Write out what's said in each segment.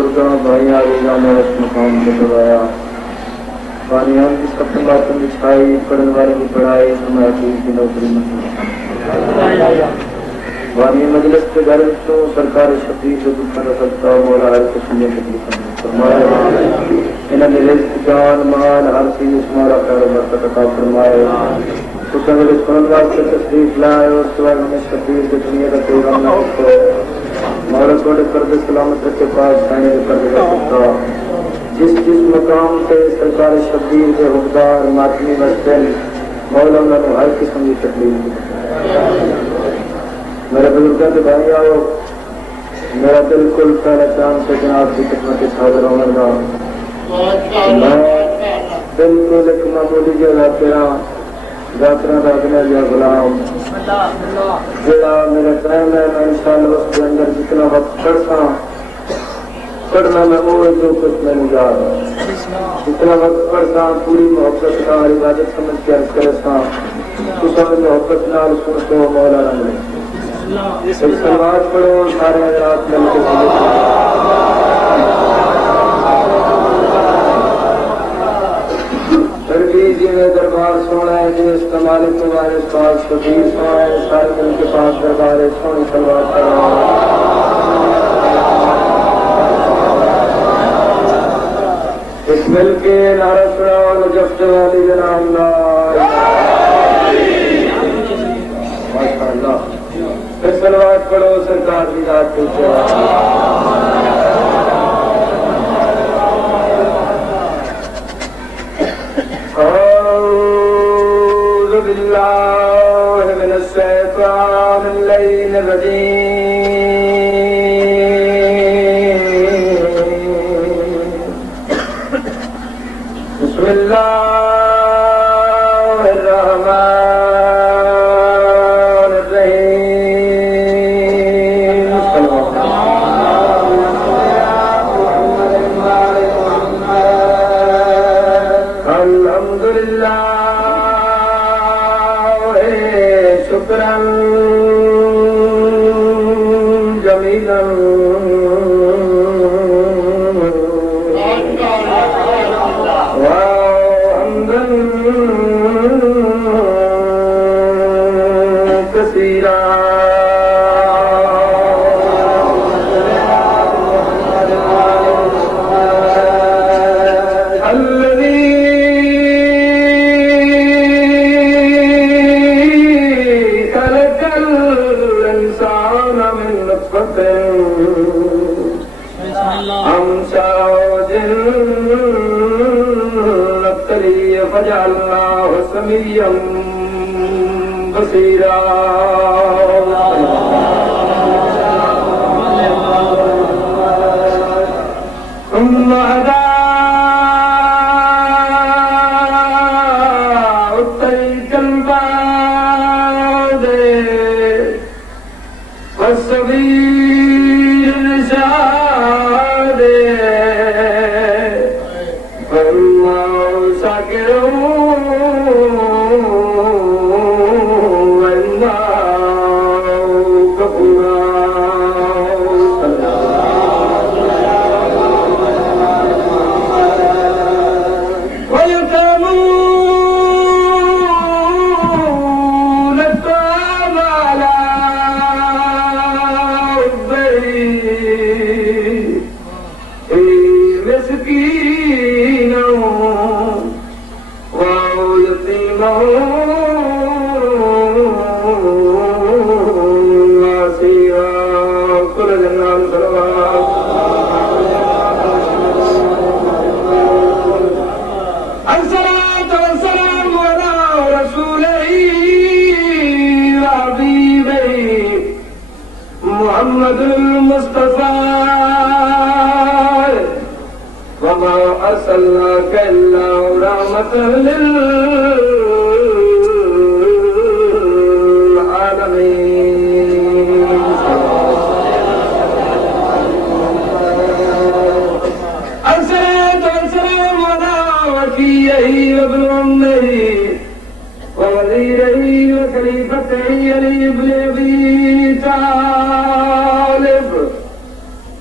बुजुर्गों भाई आवेगा मेरे मकाम को दबाया बानियान की सपन बातों की छाई पढ़ने वाले की पढ़ाई समय की नौकरी वानी मजलिस के घर तो सरकारी शक्ति से दुख कर सकता मौला हर कुछ सुनने के लिए फरमाए इन्होंने रिज़्क़ जान माल हर चीज तुम्हारा खैर बरकत अता फरमाए कुछ अगर इस कुरान वास्ते तशरीफ लाए और सिवाय हमें शबीर के दुनिया का कोई गम न हो मौला कोड कर दे सलामत रखे पास खाने के कर देगा सकता जिस मकाम से सरकारी शबीर के हुक्मदार मातमी मस्तिन मौला ने हर किस्म की तकलीफ मेरे बुजुर्गों के भाई आओ मेरा बिल्कुल पहले चांद से जनाब की खिदमत हाजिर होगा मैं बिल्कुल एक मामूली जगह तेरा यात्रा रखने या गुलाम जेड़ा मेरा टाइम है मैं इंशाअल्लाह उसके अंदर जितना वक्त पढ़ना मैं वो जो कुछ मैंने याद जितना वक्त पढ़ता पूरी मोहब्बत का इबादत समझ के अर्ज करे तो सब मोहब्बत नाल सुन को मौला रंग सलवात पढ़ो सारे रात मिलकर तरबीज में दरबार सोना है जिस इस्तेमाल तुम्हारे पास शबीर सोना है सारे मिल के पास दरबार है सोनी सलवात करो इस मिल के नारा सुनाओ नजफ्त वाली जनाब माशाअल्लाह फिर सलवात पढ़ो सरकार की रात पीछे औज़ु बिल्लाहि मिनश शैतानिर रजीम बिस्मिल्लाह बसीरा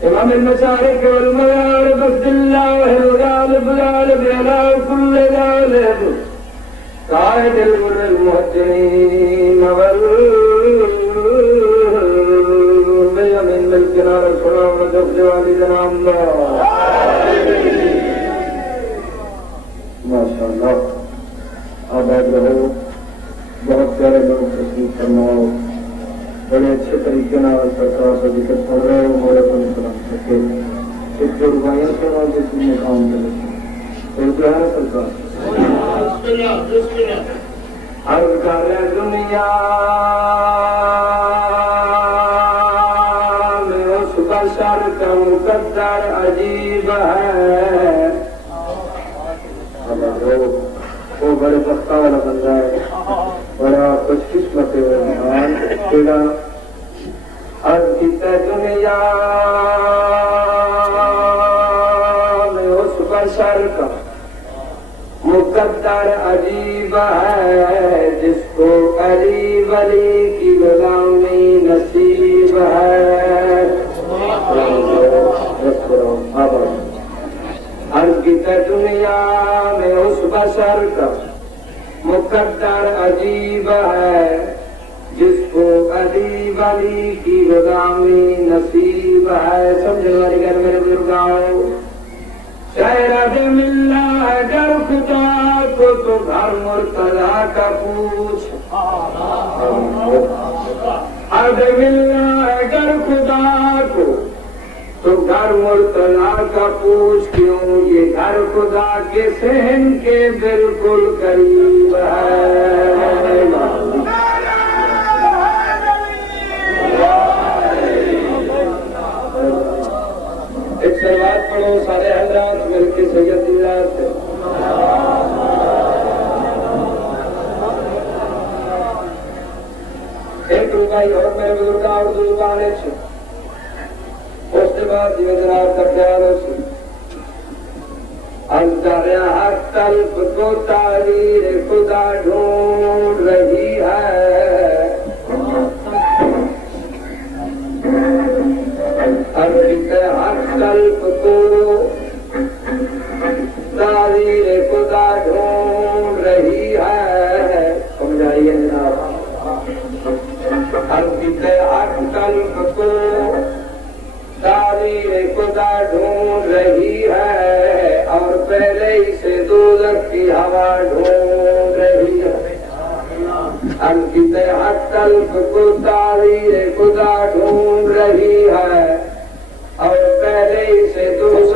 इमाम المشارق والمغارب بسم الله الغالب غالب على كل غالب قائد الغر المهجرين والبيمين ملكنا رسولنا ونجف والدنا الله ما شاء الله आबाद रहो बहुत प्यारे लोग तस्वीर फरमाओ बड़े अच्छे तरीके से सरकार से जिक्र सुन रहे हो मोरे को सलाम सके एक जो रुबाइयाँ सुनो जिसमें काम करे तो क्या है सरकार हर कर दुनिया में उस बशर का मुकद्दर अजीब है वो बड़े बख्ता वाला बंदा है बड़ा खुशकिस्मत मेहमान तेरा हर कितने दुनिया में उस बशर का मुकद्दर अजीब है जिसको अली वली की गुलामी नसीब है हर कितने दुनिया में उस बशर का मुकद्दर अजीब है जिसको अली वली की गुलामी नसीब है। समझने वाली घर मेरे बुजुर्गों शहरद मिल्ला अगर खुदा को तो घर मुर्तजा का पूछ अगर मिल्ला अगर खुदा को तो घर मुर्तजा का पूछ क्यों ये घर खुदा के सहन के बिल्कुल करीब है। एक सलवात पढ़ो सारे हजरात मिलके सैयदुल्लाह से एक रुपये और मेरे बुजुर्ग और दो जुबाने उसके बाद जनाब का ख्याल अंतरिया तल्प को तारीर खुदा ढूंढ रही है तल्प को तारीर खुदा ढूंढ रही है। समझाइए जनाब तल्प को तारीर खुदा ढूंढ रही है और पहले ही से दोज़ख की हवा ढूंढ रही है। तल्फ को तारीर खुदा ढूंढ रही है और पहले ही से दोज़ख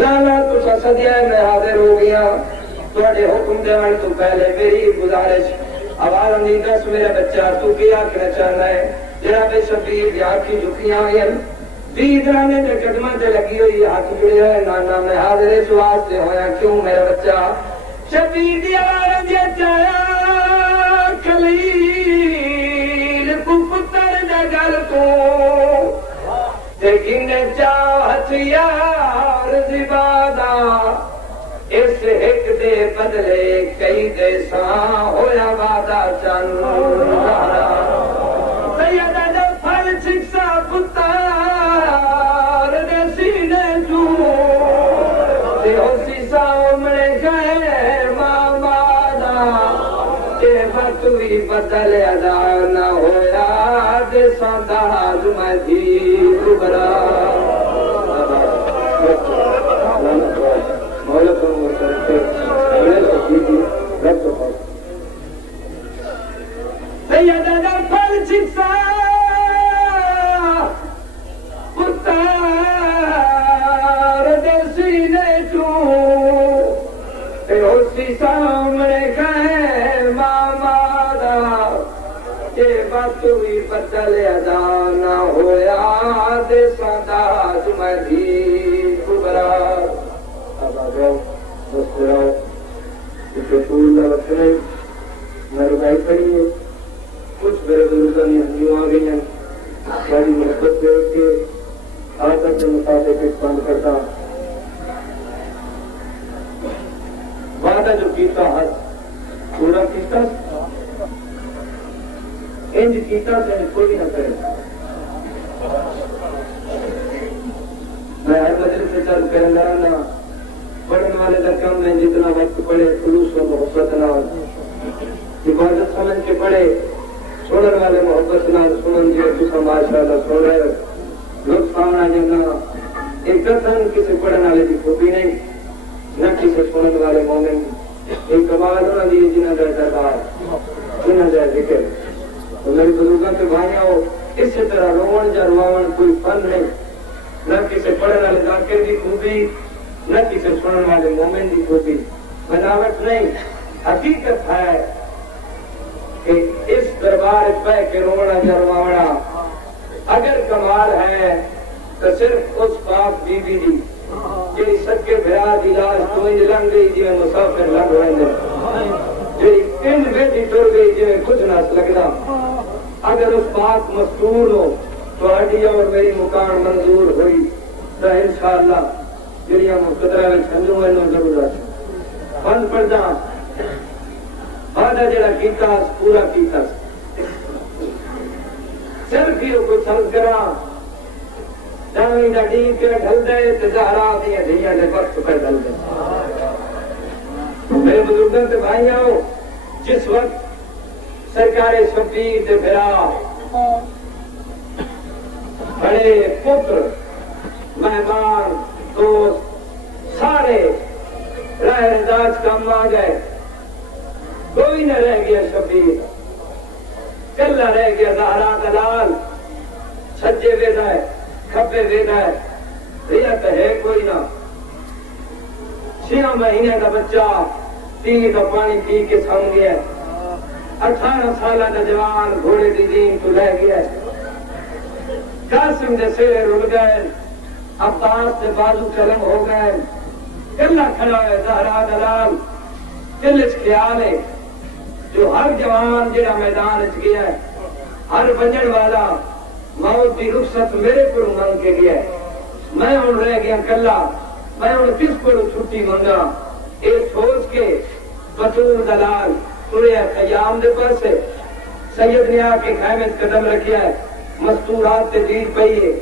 लाला तुझा सदिया में हाजिर हो गया थोड़े हुक्म देने तो पहले मेरी गुजारिश आवाज नहीं दस मेरा बच्चा तू क्या कहना चाहना है जनाब शबीर की आंखें झुकियां हुई बीदराने के कदम से लगी हुई हाथ जुड़े हुए नाना मैं हाजिर इस वास्ते होया क्यों मेरा बच्चा शबीर की आवाज खलील पुत्र जगल को लेकिन चाहत यार जिबादा इस एक दे बदले कई देसा होया वादा चंद फल शिक्षा पुतार सीने जू सामने गए मामादा के वक्त भी बदल अदा न होया देसा दाज मधी कुबरा फल शिक्षा सामने गए मामादा के वक्त भी बदल अदा न होया देसा दाज मधी कुबरा। अब आ जाओ बस रहो मेरे भाई खड़ी है कुछ मेरे बुजुर्गों ने हंडियों आ गई हैं बड़ी मोहब्बत से उसके आदत के मुताबिक बंद करता वादा जो कीता है पूरा कीता इंज कीता से कोई ना करे में जितना वक्त पड़े खुलूस व मोहब्बत नाल इबादत समझ के पढ़े, सुनने वाले मोहब्बत नाल सुनन जे तुसा माशाअल्लाह सुन रहे लुत्फ आना जना एक कथन किसी पढ़ने वाले की खूबी नहीं, न किसी सुनने वाले मोमिन एक कमाल होना दी जिन्हें दरबार जिन्हें जाए जिक्र। तो मेरे बुजुर्गों के भाइयों, इसी तरह रोवन या रुआवन कोई फन नहीं, न किसी पढ़ने वाले जाकिर की खूबी, न किसी सुनने वाले मोमिन की खूबी। बनावट नहीं, हकीकत है कि इस दरबार पे के रोना या रुआवना अगर कमाल है तो सिर्फ उस पाक बीबी दी जी सके भरा दी लाश तो लंघ गई जिवें मुसाफिर लंघ रहे जी इंज बेटी टुर गई जिवें कुछ ना लगता। अगर उस पाक मस्तूर हो तो और मेरी मुकान मंजूर हुई तो इंशाअल्लाह जिहड़ियां मुकदरा में समझो मैनू जरूरत फन पढ़दा वादा जिहड़ा कीता पूरा कीता सिर्फ ही कोई समझ करा दावी दा डी के ढल दे ते ज़हरा दी धिया दे वक्त पे ढल दे। मेरे बुजुर्गों के भाइयों, जिस वक्त सरकारे शबीर दे फिरा बड़े पुत्र मेहमान दोस्त सारे राह रजाज कम आ गए, कोई न रह गया शबीर, कल्ला रह गया ज़हरा दलाल। सज्जे वेदा है खब्बे वेदा है, रियत है कोई ना। 6 महीने का बच्चा पी का पानी पी के सम गया, 18 साल का जवान घोड़े की जीन तो रह गया। कासिम के सिरे रुल गए, अब्बास के बाजू कलम हो गए, कल्ला खड़ा है ज़हरा दलाल। दिल ख्याल है जो हर जवान जिहड़ा मैदान च गया है, हर बजन वाला मौत की रुखसत मेरे को मंग के गया, मैं हूं रह गया कला, मैं हूं किस को छुट्टी मंगा। ये सोच के बतूर दलाल तुरे खयाम दे पास सैयद ने आके खैमे कदम रखिया है, मस्तूरात से जीत पई है,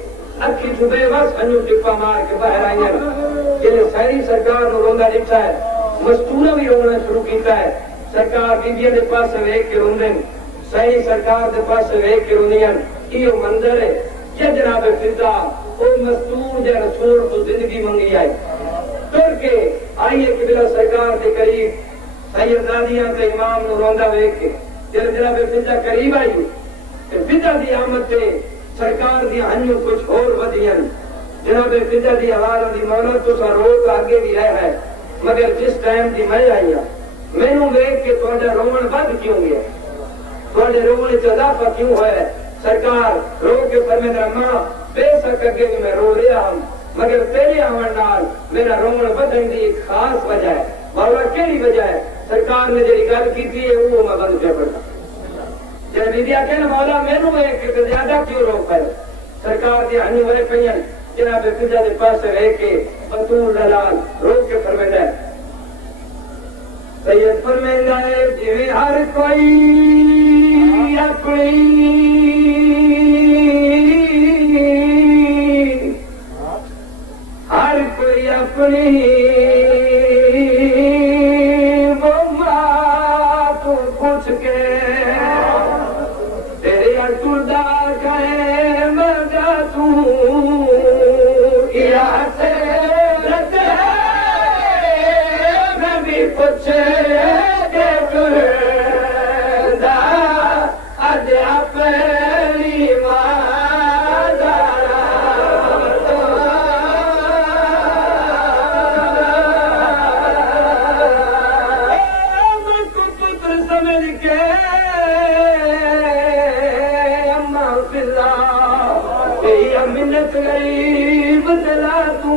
अखी छुपे बस हनू टिप्पा मार के बाहर आई जिन्हें सारी सरकार को रोंदा दिखा है, मस्तूरा भी रोना शुरू किया है। सरकार बीबिया के पास वेख के रोंदे, सही सरकार के पास वेख के रोंदियां। यो मंजर है ये जनाब फिजा ओ मस्तूर या रसूल तो जिंदगी मंगी आई तुर के आइए कि बिला सरकार के करीब सैयदादियां ते इमाम नु रोंदा वेख के जब जनाब फिजा करीब आई ते फिजा दी आमद से सरकार दी हन्यू कुछ और वधियां। जनाब फिजा दी आवाज दी मौला तो सा रोज आगे भी रहा है, मगर जिस टाइम की मैं आई मैनू वेख के तुहाडा रोवण बद क्यों गया, तुहाडे रोवण च इजाफा क्यों होया। सरकार रो के फरमेंद अम्मा बेशक अगे भी मैं रो रहा हूं, मगर तेरे आवन नाल मेरा रोवण बदन की एक खास वजह है। मौला केड़ी वजह है? सरकार ने जी गल की थी वो मैं बंद कर पड़ा। जब विद्या कहना मौला मैनू एक ज्यादा क्यों रो पाए, सरकार की हनी वरे पईन जनाब फिजा के पास रह के बतूर दलाल रो के फरमेंदा सैयद फरमेंदा है जिवें हर कोई अपनी हर कोई अपनी वो माँ को पूछ के तेरे अटुदा कहे मगा तू या से लगे मैं भी कुछ मिन्नत गरीब दिला तू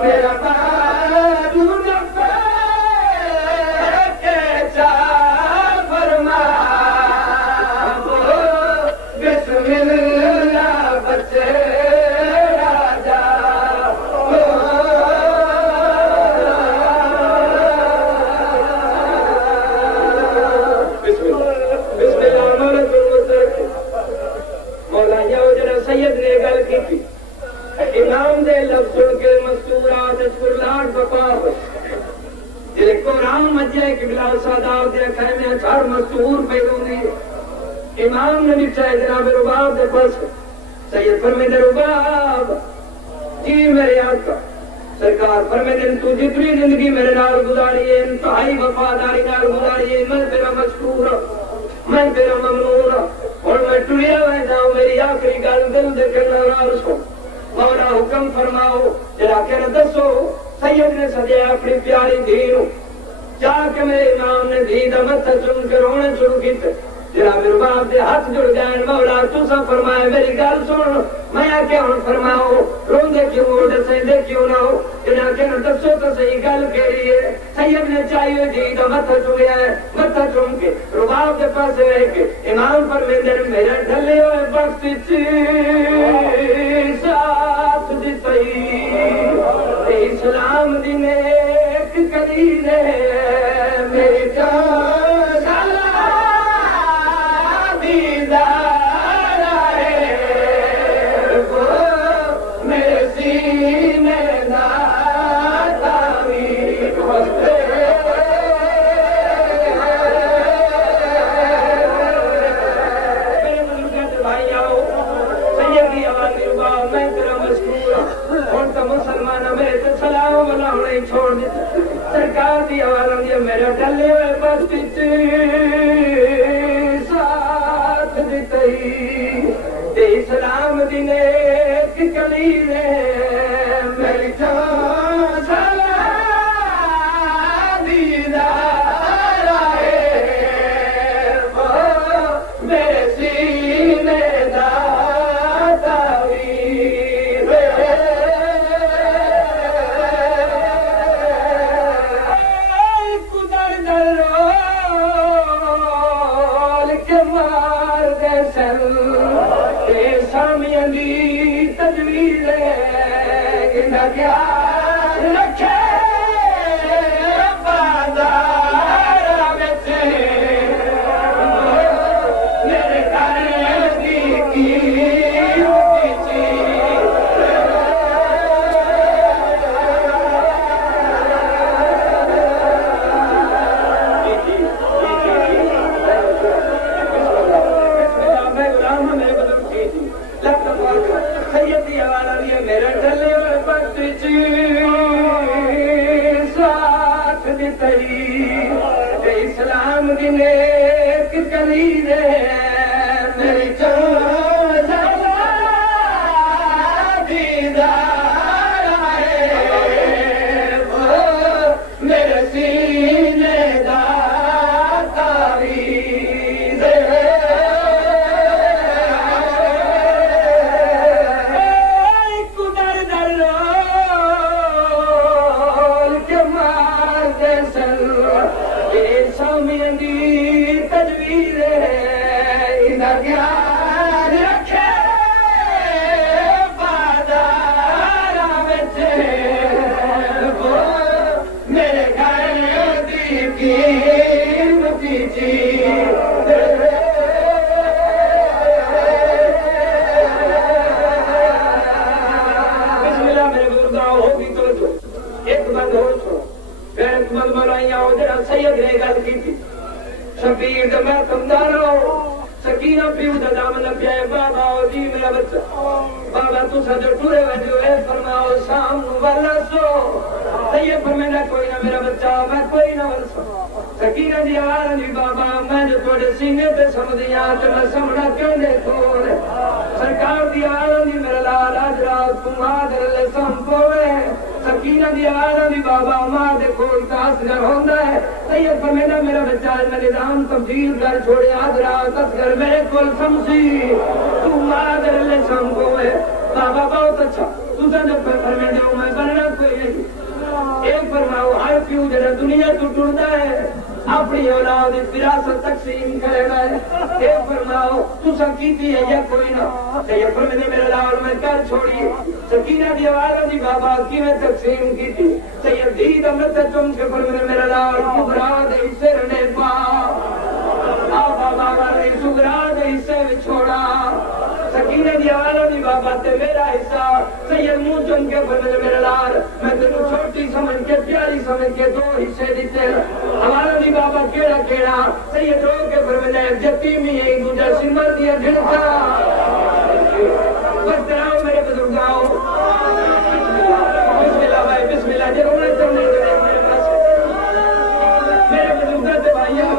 मेरा बाजू न के चा फरमा बिस्मिल्लाह बच्चे राजा बिस्मिल्लाह मौला जरा सैयद ने गल की इमाम दे लफ्जों के मस्तूरात कुरलाट बपाव जिसको राम मजे किबला सादात दे खैमे चार मस्तूर पैदो ने इमाम ने लिखा जनाब रुबाब दे पास सैयद फरमाते रुबाब जी मेरे आका सरकार फरमाते तू जितनी जिंदगी मेरे नाल गुजारी है इंतहाई वफादारी नाल गुजारी है मैं तेरा मशकूर मैं तेरा ममनून और मैं टुरिया रह जाऊं मेरी आखिरी गल दिल दे करना सुन मौला हुक्म फरमाओ जरा के दसो सैयद ने सजा अपनी प्यारी धी जाके मेरे इमाम ने धी का मत्था चुम के रोने शुरू किए जरा मेरे बाप के हाथ जुड़ गए मौला तुसा फरमाया मेरी गल सुन मैं आके हुन फरमाओ रोंदे क्यों दसे क्यों ना हो इन्हें के दसो तो सही गल कही है सैयद ने चाहिए धी का मत्था चुमया है मत्था चुम के रुबाब के पास रह के इमाम फरमाते मेरा ढले हुए वक्त साथ दिता इस्लाम दी नेक करी ने मेरी जान दीदार है वो मेरे सीने नातावी मेरे बुजुर्ग भाई आओ सैयद की आवाज रुबाब मैं तेरा मशकूर हूं तो मुसलमान मेरे तो सलाम वाला होने छोड़ दे सरकार की आवाज आती मेरा डले हुए बस साथ दिते इस्लाम दी नेक कली ने मेरी जान दीदार है वो मेरे सीने दा तजवीज क्या रखे बाजार मेरे घर की मेरा डले साथ दितई इस्लाम दी नेक कली ने मेरी जान दीदार है वो मेरे सीने दा तावीज़ है तजवीज क्या रखे बाजार वो मेरे घर की चीज बिस्मिल्लाह मेरे बुजुर्गों होगी तो एक बंद हो छो फिर बंद मलाई आओ जरा सैयद ने गल की थी शबीर मैं समझाना सकीना पीऊ का दामन लग्या बाबा जी मेरा बच्चा बाबा तू जो टूरे वजो है फरमाओ शाम वाला सो सही फरमाना कोई ना मेरा बच्चा मैं कोई ना वरसो सकीना जी आवाज नहीं बाबा मैं जो थोड़े सीने पे समझिया तो मैं समझना क्यों देखो सरकार दी आवाज नहीं मेरा लाल आज रात तुम्हारे संपोवे सकीना दी आवाज नहीं बाबा मां देखो तासगर होंदा है सही फरमाना मेरा बच्चा मैं निजाम तब्दील कर छोड़े आज रात असगर मेरे को समझी तू मादर ले संपोवे बाबा बहुत अच्छा तुझे जो फरमाने दो मैं बनना कोई नहीं एक फरमाओ हर क्यों जरा दुनिया तू टूटता है अपनी औलाद विरासत तकसीम करेगा एक फरमाओ तू संकीती है या कोई ना ये फरमाने मेरा लाल मैं कर छोड़ी सकीना दी आवाज दी बाबा की मैं तकसीम की थी सैयद दी दमत तुम के फरमाने मेरा लाल कुबरा दे सिर ने पा बाबा ने सुगरा दे से छोड़ा सकीने दी आवाज़ दी बाबा ते मेरा हिस्सा सैयद मुंह चुन के फरमाया मेरे लाल मैं तेनू छोटी समझ के प्यारी समझ के दो हिस्से दिते आवाज़ दी बाबा केड़ा केड़ा सैयद रो के फरमाया यतीमी है दूजा सिमर दिया गिनता बस कराओ मेरे बुजुर्गाओ बिस्मिल्लाह भाई बिस्मिल्लाह जरूर तुमने मेरे बुजुर्ग ते भाइयों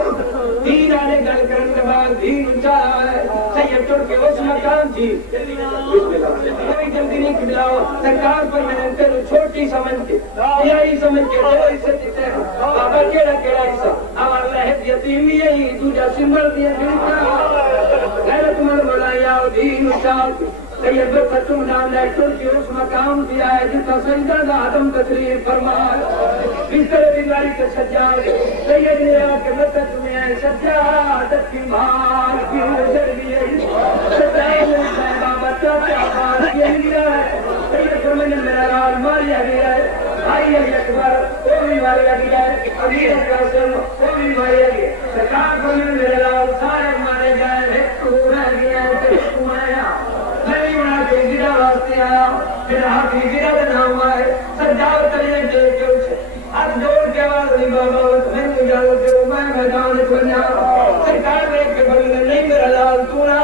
दीन आने गल करने के बाद दीन ऊंचा है सैयद टुट के उस मकान थी कोई जल्दी नहीं खिलाओ सरकार पर मैंने तेरू छोटी समझ के यही समझ के दो हिस्से देते हैं बाबा केड़ा केड़ा हिस्सा हमारा लहद यतीमी है दूजा सिमर दिया गिनता गैरत मन बुलाया दीन ऊंचा सैयद तुम नाम टुट के उस मकाम दिया है जिसका सजदा का आदम तस्लीम फरमाए बिस्तर बीमारी के सज्जाद सैयद ने आके मदद में सज्जाद की मां की नजर लिए सज्जाद ने बाबा चाचा बात किया है सैयद फरमाने मेरा लाल मारिया गया है भाई अकबर वो भी मारिया गया है अमीर कासिम वो भी मारिया गया सरकार फरमाने मेरे लाल सारे मारे गए एक पूरा गया है तू आया गिरा वास्ते आया मेरा हाथी गिरा का नाम आए सज्जाद तले देख के उठे हाथ जोड़ के आवाज नहीं बाबा मैंने इजाजत दो मैं मैदान में बना सरकार देख के बोले नहीं मेरा लाल तू ना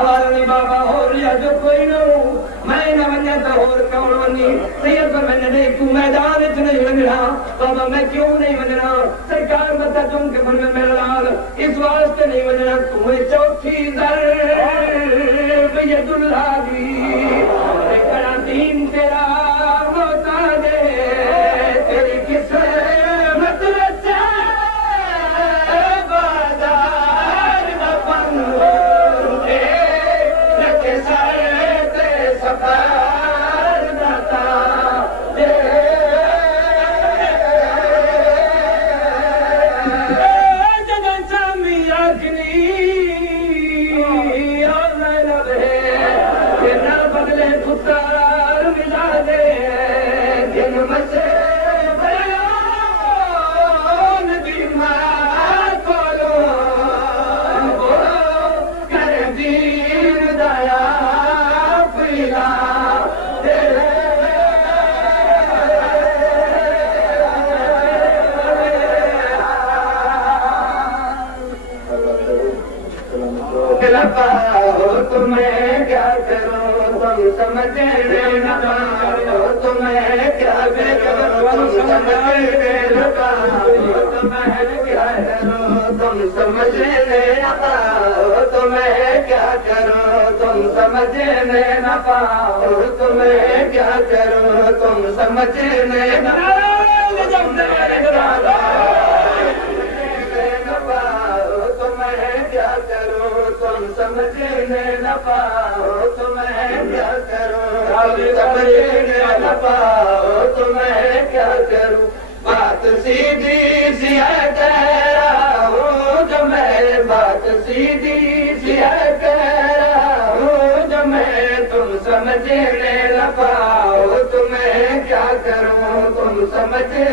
आवाज नहीं बाबा हो लिया जो कोई ना हो मैं न बना तो और कौन बनी सैयद पर मैंने नहीं तू मैदान में नहीं बनना बाबा मैं क्यों नहीं बनना सरकार बता तुम के मन में मेरा लाल इस वास्ते नहीं बनना तुम्हें चौथी दर यदुल्लाह दी तेरा दीन तेरा होता दे तेरी किस्मत रचा बाजार न पंगे रखे सारे ते सफर दाता दे जगन सामी अग्नि पुकार मिला दे जिन बसे बयान बीमार कोलो कर दीन दया पिला दे तुम्हें क्या करो तुम समझे न पाओ तुम्हें क्या करो तुम समझे न पाओ तुम्हें क्या करो तुम समझे न पाओ तुम्हें क्या करो तुम समझे न पाओ तुम्हें क्या करो तुम समझे न पाओ तुम्हें क्या करो तुम समझे न पाओ तुम्हें क्या करो समझे न पाओ तुम्हें क्या करूं बात सीधी सी है कह रहा हूँ जो मैं बात सीधी सी है कह रहा हूँ जो मैं तुम समझे न पाओ तुम्हें क्या करूं तुम समझे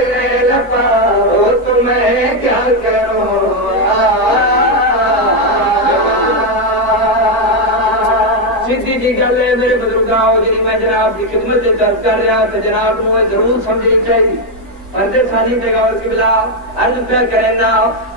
न पाओ तुम्हें क्या करूं सीधी जी गल है मेरे बुजुर्गों जी मैं जनाब की खिदमत से दर्ज कर रहा तो जनाब को जरूर समझनी चाहिए अंदर सानी जगह किबला अर्ज पे करना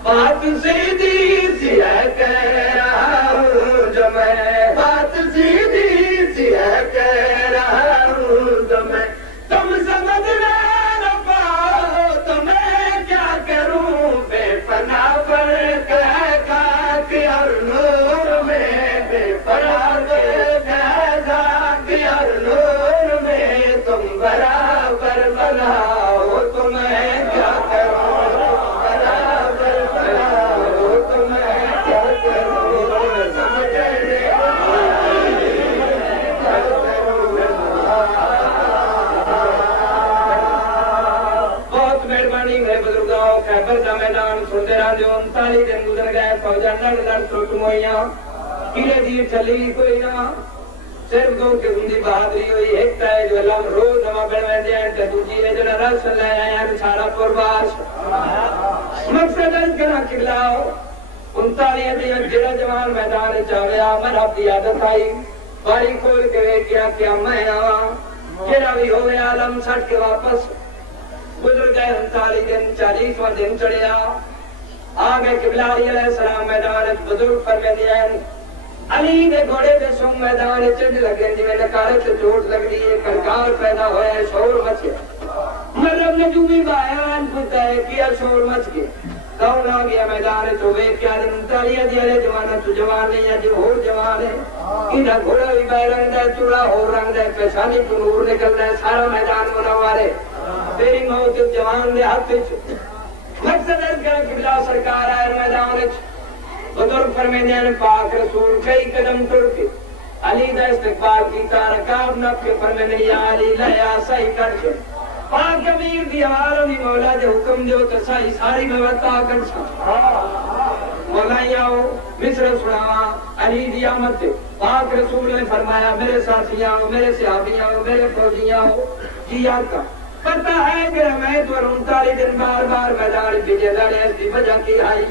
बात सीधी सी है कह रहा हूँ जो मैं बात सीधी सी है कह रहा हूँ जो मैं तुम समझ न पाओ तो मैं क्या करूँ बेपना पर कह खाक और नूर में बेपना नूर में तुम बराबर बनाओ तुम्हें क्या करो बराबर बनाओ तुम्हें क्या करो समझे बहुत मेहरबानी मेरे बुजुर्गों खैबर का मैदान सुनते रहा जो 39 दिन गुजर गए फौजा लड़ टुट मोइया कीड़े दी चली कोई ना सिर्फ दो किस्म की बहादुरी हुई एक तो है जो अल्लाह रोज नवा बनवाते हैं तो दूसरी है जो रस ले आए हैं सारा कुर्बाश मकसद करा खिलाओ 39 दिन जेड़ा जवान मैदान च गया मैं आपकी आदत आई बारी खोल के क्या मैं आवा जेड़ा भी होवे आलम छट के वापस गुजर गए 39 दिन 40वां दिन चढ़िया आगे किबला अलैहिस्सलाम मैदान बुजुर्ग फरमाते हैं अली दे घोड़े दे सुंग मैदान चढ़ लगे जिवें नकारे ते चोट लगदी है कंकार पैदा होया शोर मचे मरम ने जूमी बयान पुता है किया शोर मच के कौन आ गया मैदान तो वे क्या 39 दियाले जवान तू जवान नहीं है जो होर जवान है इना घोड़ा भी बै रंग दा चूड़ा होर रंग दा पेशानी को नूर निकलदा है सारा मैदान मुनव्वर है तेरी मौत जवान दे हाथ विच मकसद है कि किबला सरकार आए मैदान विच बुजुर्ग फरमाते हैं पाक रसूल कई कदम टुर के अली दा इस्तकबाल कीता रकाब नफ के फरमाने या अली लया सही कर छे पाक अमीर दी आवाज़ दी मौला दे हुक्म दो तो सही सारी व्यवस्था कर छे मौलाइयाओ मिस्र सुनावा अली दी आमद पे पाक रसूल ने फरमाया मेरे साथियों मेरे सहाबियों मेरे फौजियों जी आका पता है कि मैं तो 39 दिन बार मैदान भेजे जा रहे इसकी वजह की आई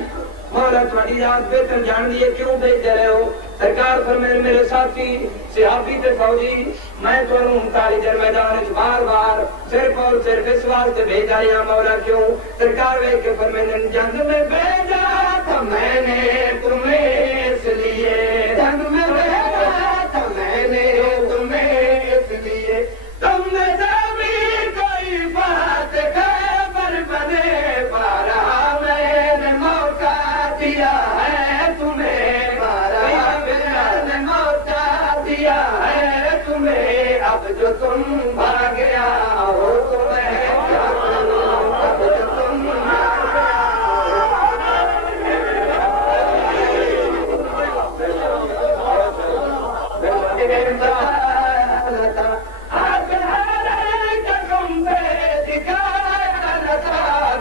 मौला थोड़ी रात बेहतर जान दिए क्यों भेज रहे हो सरकार पर मेरे साथी सहाबी ते फौजी मैं तो 39 दिन मैदान बार सिर्फ और सिर्फ इस वास्ते भेजा या मौला क्यों सरकार वे के फरमाने जंग में भेजा था मैंने तुम्हें इसलिए जंग में भेजा था मैंने तुम्हें इसलिए तुमने जमीन कोई बात खबर बने पारा मैंने मौका दिया है तुम्हें पारा मैंने मौका दिया है तुम्हें अब जो तुम भाग गया हो तो मैं क्या करूं अब जो तुम भाग गया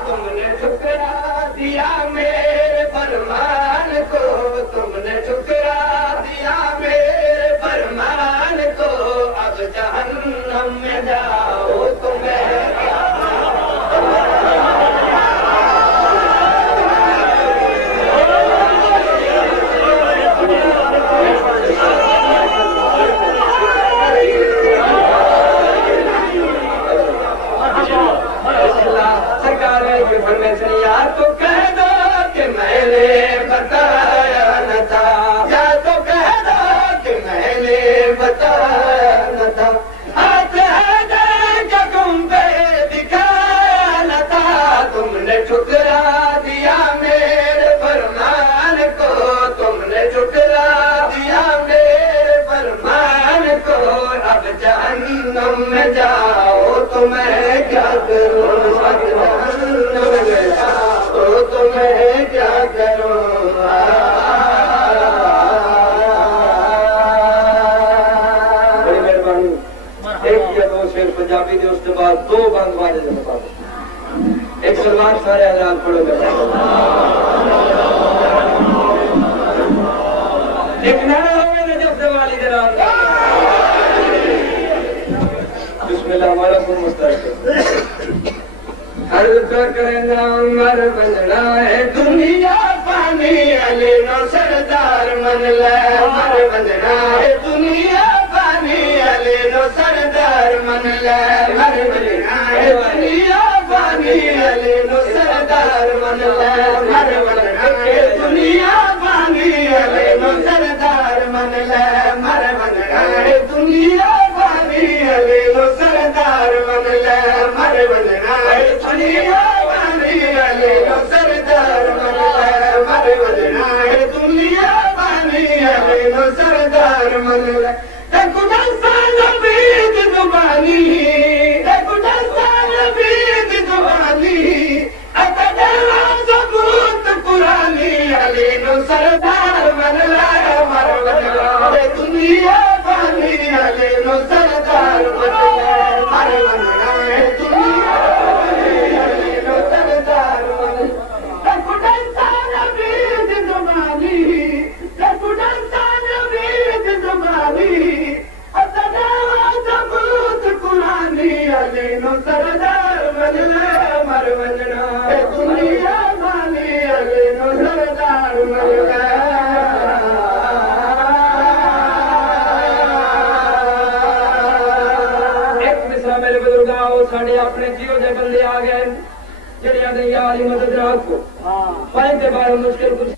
तुमने ठुकरा दिया मेरे फरमान को तुमने ठुकरा दिया मेरे फरमान को अब जहन्नम में जाओ तुम्हें या तो कह दो कि मैंने बताया न था या तो कह दो कि मैंने बताया न था हाथ है तुम पे दिखाया न था तुमने ठुकरा दिया मेरे फरमान को तुमने ठुकरा दिया मेरे फरमान को अब जहन्नम में जाओ तो मैं क्या करूं तो मैं क्या करूं बड़ी मेहरबानी एक या दो शेर पंजाबी दे उसके बाद दो बंद वाले दे मुताबिक एक सलमान सारे हजरात पढ़ोगे एक नारा होगा ना जब वाली दे रहा बिस्मिल्लाह हमारा सुन मुस्तैद हर करेंगा उमर बजना है दुनिया पानी अली नो सरदार मन ले मर बजना है दुनिया पानी अली नो सरदार मन ले मर बजना है दुनिया पानी अली नो सरदार मन ले मर बजना है दुनिया पानी अली नो सरदार मन ले मर बजना है दुनिया पानी अली नो सरदार मन ले मर बजना है दुनिया पानी अली नो सरदार मन ले मर बजना है दुनिया पानी अली नो सरदार मन ले देखो दस्तान बीत जुबानी देखो दस्तान बीत जुबानी अतदेवा सबूत पुरानी अली नो सरदार मन ले मर बजना है दुनिया पानी अली नो सरदार मन ले मर बजना है दुनिया Be बुजुर्ग आओ साढ़े अपने जियो दे बंदे आ गए जड़िया दे यार ही मदद रखो भाई के बारे मुश्किल कुछ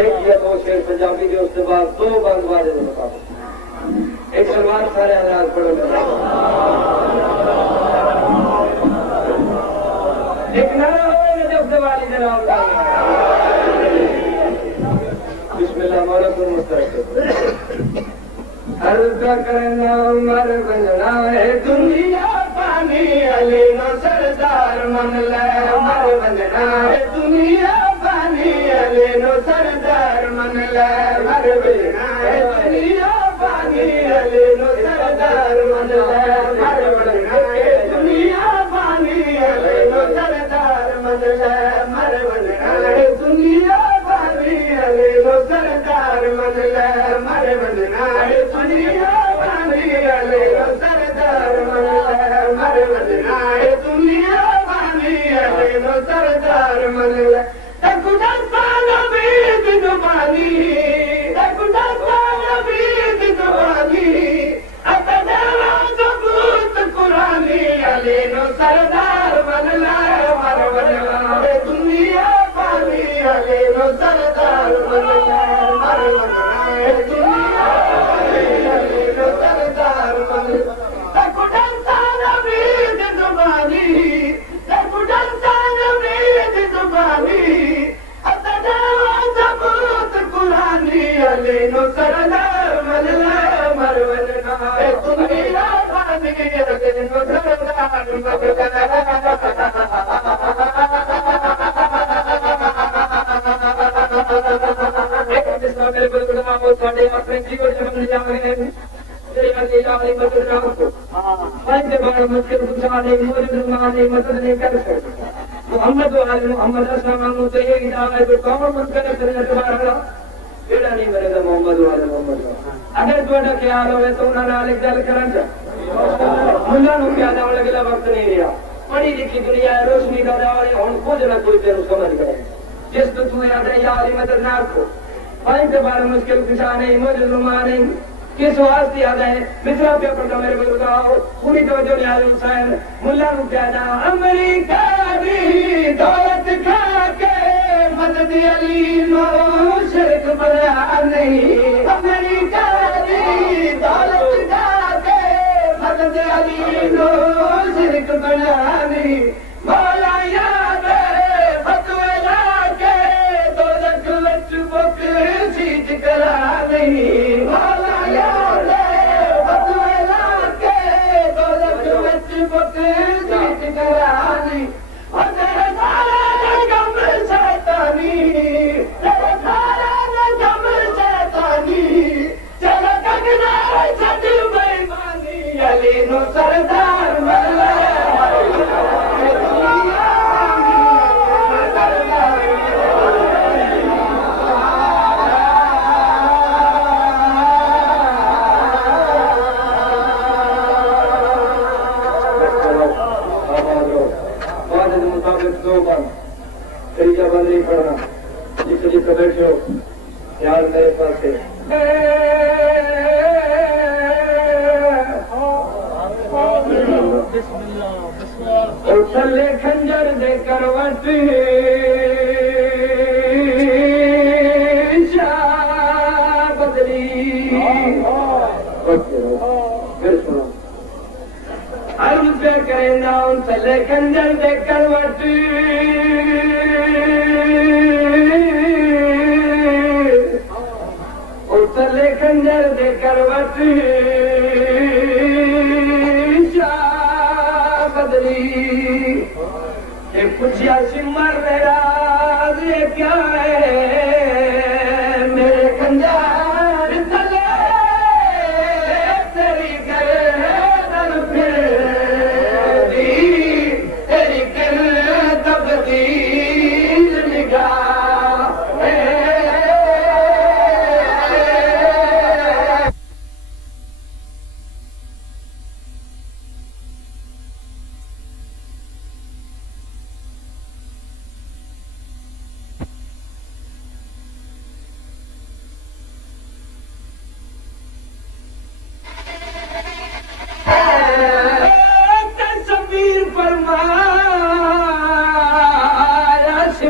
एक या दो शेर पंजाबी के उसके बाद दो बंद बाजे बताओ एक सलमान सारे आजाद पढ़ो एक नारा हो जब दिवाली जनाब बिस्मिल्लाह मौला मुस्तरक अर्ज करना मर बनना है दुनिया पानी अली नो सरदार मन ले मर बनना है दुनिया पानी अली नो सरदार मन ले मर बनना है दुनिया पानी अली नो सरदार मन ले मर बनना है दुनिया पानी अली नो सरदार मन ले मर बनना है दुनिया पानी अली नो सरदार मन ले मर बनना है दुनिया पानी अली नो सरदार मन ले मर बनना है दुनिया पानी अली नो सरदार मन ले तकुड़ा पाला बीत जुबानी तकुड़ा पाला बीत जुबानी अतदेवा सबूत कुरानी अली नो सरदार मन ले मर बनना है दुनिया पानी अली नो सरदार मन ले मर बनना है दुनिया पानी अली नो सरदार मन ले तकुड़ा पाला बीत जुबानी तकुड़ा पाला बीत जुबानी अतदेवा सबूत कुरानी अली नो सरदार मन ले मर बनना है दुनिया पानी अली नो सरदार मन ले मेरे बुजुर्गों साढ़े अपने जीवन जमन जावे तेरे अली जाली मदद रखो भाई के बारे मुश्किल गुजारे मौजूद माने मदद नहीं कर सकते मोहम्मद वाले मोहम्मद अस्सलाम तो ये हिदायत है कौन मन करे तेरे तुम्हारा एड़ा नहीं मेरे मोहम्मद वाले मोहम्मद अगर तुम्हारा ख्याल होवे तो उन्हां नाल एक गल करन जा मुल्ला नु क्या जाने लगेला वक्त नहीं रहा पढ़ी लिखी दुनिया रोशनी का दौर है हुन कुछ ना कोई तेरे समझ गए जिस तो तू याद है यार मदद ना रखो भाई के बारे मुश्किल कुशा नहीं मौजूद नहीं किस वास्ते याद है मित्रा पेपर का मेरे बुजुर्ग आओ पूरी तवज्जो नियाज हुसैन मुल्ला नु कहना अमेरिका दी दौलत खा के मदद अली नो शिरक बना नहीं अमेरिका दी दौलत खा के मदद अली नो शिरक बना नहीं मौला याद फतवे ला के दौलत वच बुक सीट करा नहीं मौला याद फतवे ला के दौलत वच बुक सीट करा नहीं और तेरे सारे गम शैतानी तेरे सारे गम शैतानी चलो कगना छट बेईमानी अली नो सरदार मल्ला तरीका बंद नहीं पड़ना जिस जिसको बैठो ख्याल मेरे पास है थले खंजर दे करवट बदली फिर सुनो अर्ज पे करे नाम थले खंजर दे करवट थले खंजर दे करवट बदली पूछा सिमर राज क्या है मेरे खंजर थले तेरी गर्दन फिरती तेरी कर तब्दील निगाह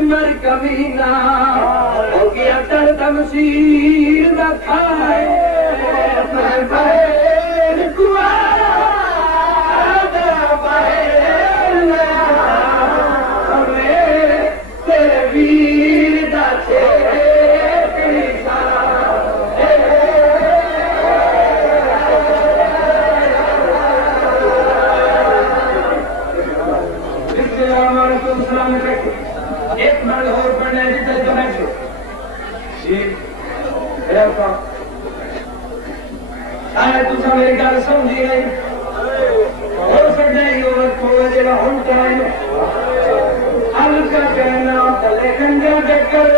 सिमर कमीना हो गया दर्द मसीर न खाए मैं बैर कुआरा तेरे वीर दा एक बार और पढ़ने जितने तो बैठो शायद तुम मेरी गल समझी नहीं हो सकता है योग थोड़ा जरा हम टाइम हल्का कहना तले कंजा चक्कर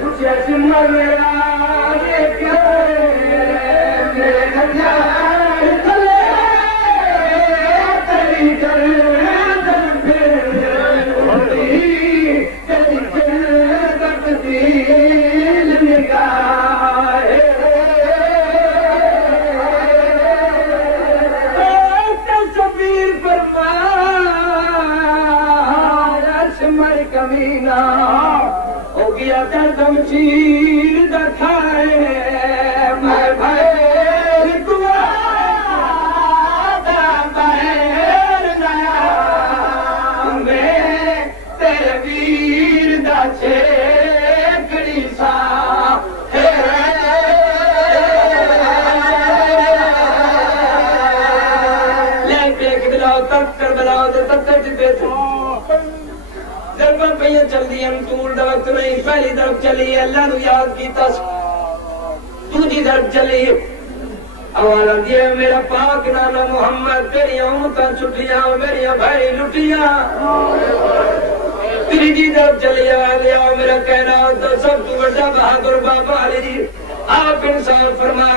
कुछ ऐसे मर मेरा मेरे कंजा कमीना हो गया दर्दम चीर दखाए मैं भैर मैं तेरे वीर दे कड़ी सा बुलाओ तक कर बुलाओ तो तब तक जब पह चलती तूर वक्त नहीं पहली तरफ चली अल्लाह नु याद किया दूजी तरफ चली आवाज आती है मेरा पाक नाना मुहम्मद तेरिया उमता छुट्टियां मेरिया भाई लुटियां तीजी तरफ चली आवाज आओ मेरा कहना तो सब तू बड़ा बहादुर बाबा अली आप इंसान फरमा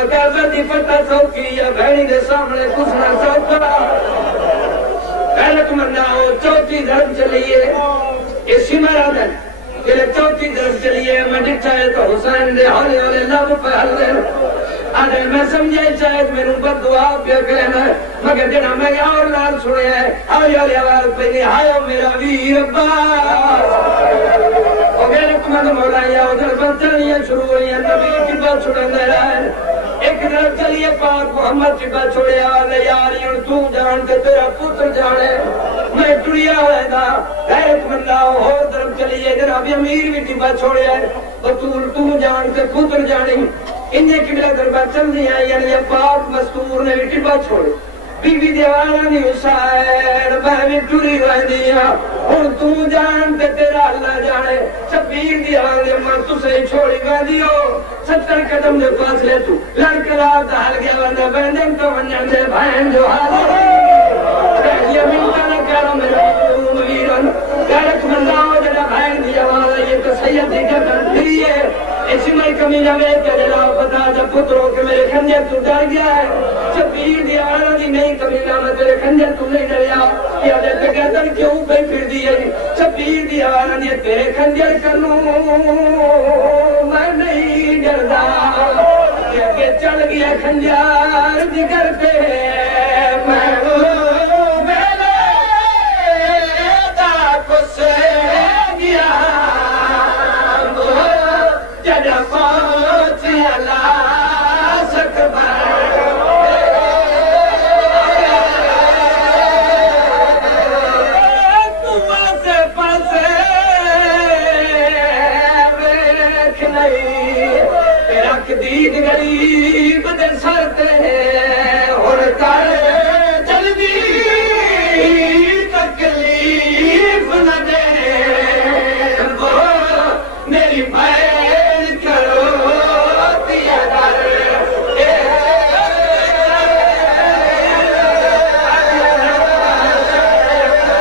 की पता सौखी या भैनी के सामने कुछ ना सौखा पहले मरना हो चौथी तरफ चलिए चौथी तरफ चलिए मैं डिठा है तो हुसैन दे हौले हौले लब पे हल्ले अरे मैं समझे शायद मेनू बददुआ पे कहना मगर जेड़ा मैं और लाल सुने है हौले हौले आवाज पे हाय मेरा वीर अब्बास हो गए तुम मौलाया उधर बचनियां शुरू हुई नबी टिब्बा छुड़ांदा रहा एक तरफ चलिए पाक मोहम्मद टिब्बा छोड़िया ले यार तू जान ते तेरा पुत्र जाने मैं टुरिया होएगा गैरतमंदा हो तरफ चलिए जनाब अमीर भी टिब्बा छोड़िया बतूल तू जान ते पुत्र जानी इन्हें किबला दरबार चल दी है यानी पाक मस्तूर ने भी टिब्बा छोड़े बीबी दीवाना नी हुसैन मैं टुरी रहती हूं तू जान ते तेरा अल्लाह जाने शबीर दी हाल मैं तुसे छोड़ी गांधी हो 70 कदम दे फासले तू लड़करा दाल गया बंदा बंदन तो वंजन दे बहन जो हाल ये मिलता न करो मेरा वीरन गैरत मंदाओ जरा बहन दी आवाज ये तो सैयद दी गदन थी है ऐसी मैं कमी लगे तेरे लाओ पता जब पुत्रों के मेरे खंजर तू डर गया है शबीर दी आला दी नहीं कमी ना मैं तेरे खंजर तू नहीं डरिया या दे गदन क्यों पे फिर दी है शबीर दी आला दी तेरे खंजर करूं मैं नहीं डरदा के चल गया खंजर जिगर पे मैं मेरे दा कुछ गया जरा पहुंच अला सकबा तू पासे पासे वेख नहीं रख दी गरीब दे सर ते